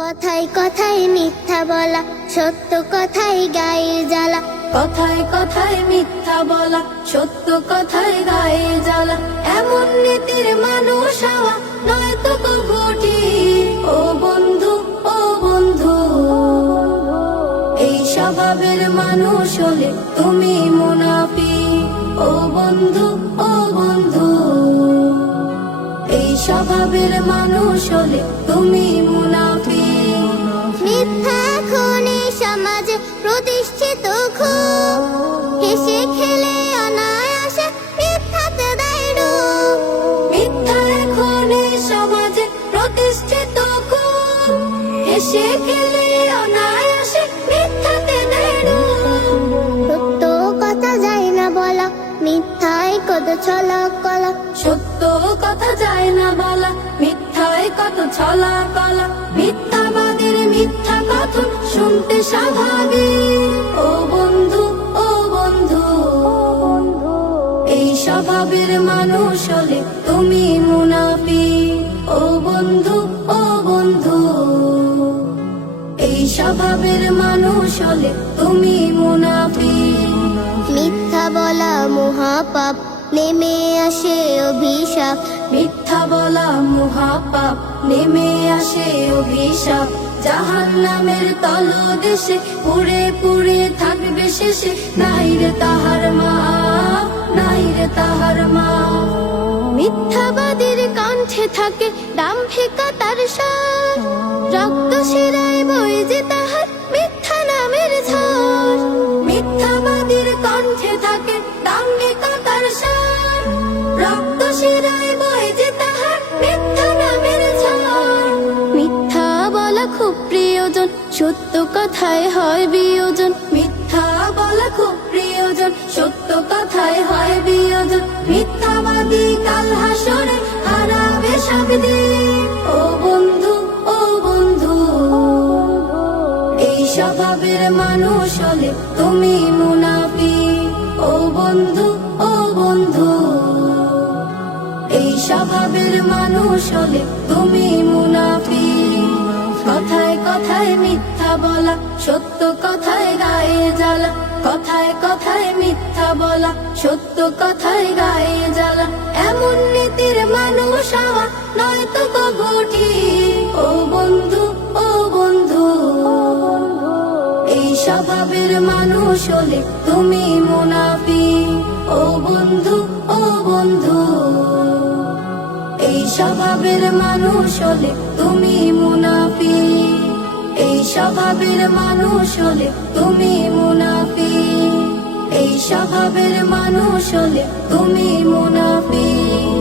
কথায় কথায় মিথ্যা বলা, সত্য কথায় গায়ে জ্বালা। কথায় কথায় মিথ্যা বলা, সত্য কথায় গায়ে জ্বালা। এমন নীতির মানুষ হওয়া নয়তো কবু ঠিক। ও বন্ধু, ও বন্ধু, এই স্বভাবের মানুষ হলে তুমি মুনাফিক। ও বন্ধু, ও বন্ধু, এই স্বভাবের মানুষ হলে তুমি মুনাফিক। মিথ্যা এখন এই সমাজে প্রতিষ্ঠিত খুব, হেসে খেলে অনায়াসে মিথ্যাতে দেয় ডুব। মিথ্যা এখন এই সমাজে প্রতিষ্ঠিত খুব, হেসে খেলে অনায়াসে মিথ্যাতে দেয় ডুব। সত্য কথা যায় না বলা, মিথ্যায় কত ছলা কলা। সত্য কথা যায় না বলা, মিথ্যায় কত ছলা কলা। মিথ্যাবাদীর মিথ্যা কথা শুনতে স্বাভাবিক। ও বন্ধু, ও বন্ধু, এই স্বভাবের মানুষ হলে তুমি মুনাফিক। ও বন্ধু, ও বন্ধু, এই স্বভাবের মানুষ হলে তুমি মুনাফিক। মিথ্যা বলা মহাপাপ, নেমে আসে অভিশাপ। মিথ্যা বলা মহাপাপ, নেমে আসে অভিশাপ। জাহান্নামের তলদেশে পুড়ে পুড়ে থাকবে শেষে। নাই রে তাহার মা, নাই রে তাহার মা। মিথ্যাবাদীর কণ্ঠে থাকে দাম্ভিকতার সার, রক্ত শিরায় বয়ে যে তাহার মিথ্যা নামের ঝড়। মিথ্যাবাদীর কণ্ঠে থাকে দাম্ভিকতার সার, রক্ত শিরায় বয়ে যে তাহার মিথ্যা নামের ঝড়। মিথ্যা বলা খুব প্রিয়জন, সত্য কথায় হয় বিয়োজন। মিথ্যা বলা খুব প্রিয়জন, সত্য কথায় হয় বিয়োজন। মিথ্যাবাদী কাল হাসরে হারাবে শান্তি। ও বন্ধু, ও বন্ধু, এই স্বভাবের মানুষ হলে তুমি মুনাফিক। ও বন্ধু, ও বন্ধু, এই স্বভাবের মানুষ হলে তুমি মুনাফিক। কথায় কথায় মিথ্যা বলা, সত্য কথায় গায়ে জ্বালা। কথায় কথায় মিথ্যা বলা, সত্য কথায় গায়ে জ্বালা। এমন নীতির মানুষ হওয়া নয়তো কবু ঠিক। ও বন্ধু, ও বন্ধু, এই স্বভাবের মানুষ হলে তুমি মুনাফিক। ও বন্ধু, ও বন্ধু, এই স্বভাবের মানুষ হলে তুমি মুনাফিক। এই স্বভাবের মানুষ হলে তুমি মুনাফিক। এই স্বভাবের মানুষ হলে তুমি মুনাফিক।